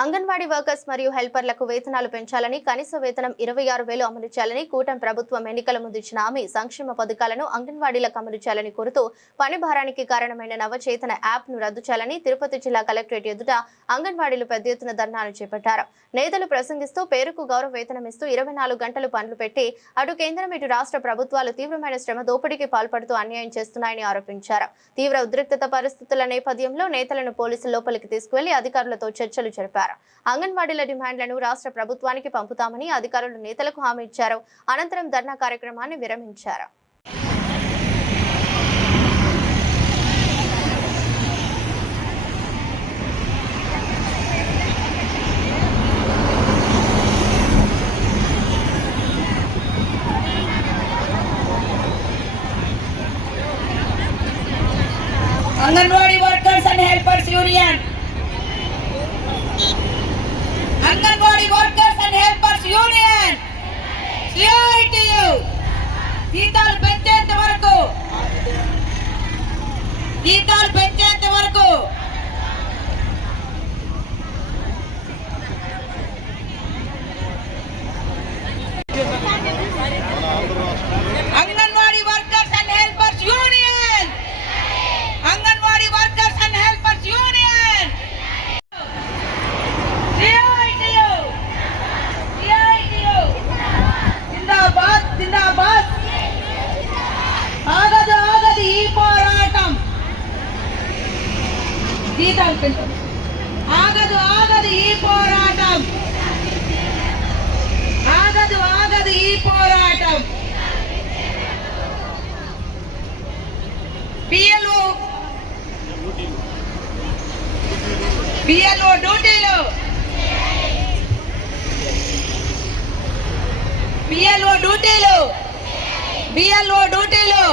అంగన్వాడీ వర్కర్స్ మరియు హెల్పర్లకు వేతనాలు పెంచాలని, కనీస వేతనం 26,000 అమలు చేయాలని కూటమి ప్రభుత్వం ఎన్నికల ముందు ఇచ్చిన హామీ సంక్షేమ పథకాలను అంగన్వాడీలకు అమలు చేయాలని కోరుతూ పని భారానికి కారణమైన నవచేతన యాప్ ను రద్దు చేయాలని తిరుపతి జిల్లా కలెక్టరేట్ ఎదుట అంగన్వాడీలు పెద్ద ఎత్తున ధర్నాను చేపట్టారు. నేతలు ప్రసంగిస్తూ పేరుకు గౌరవ వేతనం ఇస్తూ 24 గంటలు పనులు పెట్టి అటు కేంద్రం ఇటు రాష్ట్ర ప్రభుత్వాలు తీవ్రమైన శ్రమ దోపిడీకి పాల్పడుతూ అన్యాయం చేస్తున్నాయని ఆరోపించారు. తీవ్ర ఉద్రిక్తత పరిస్థితుల నేపథ్యంలో నేతలను పోలీసులు లోపలికి తీసుకువెళ్లి అధికారులతో చర్చలు జరిపారు. అంగన్వాడీల డిమాండ్లను రాష్ట్ర ప్రభుత్వానికి పంపుతామని అధికారులు నేతలకు హామీ ఇచ్చారు. అనంతరం ధర్నా కార్యక్రమాన్ని విరమించారు. Anganwadi Workers and Helpers Union. Anganwadi Workers and Helpers Union. CITU. జీతాలు పెంచేంత వరకు anganwadi workers and helpers union. Anganwadi workers and helpers union. CITU. జిందాబాద్ జిందాబాద్. ఆగదు ఆగదు ఈ పోరాటం. జీతాలు పెంచు. ఆగదు ఆగదు ఈ పోరాటం. ఆగదు ఆగదు ఈ పోరాటం. పిఎల్ఓ డ్యూటీలు. బిఎల్ఓ డ్యూటీలు.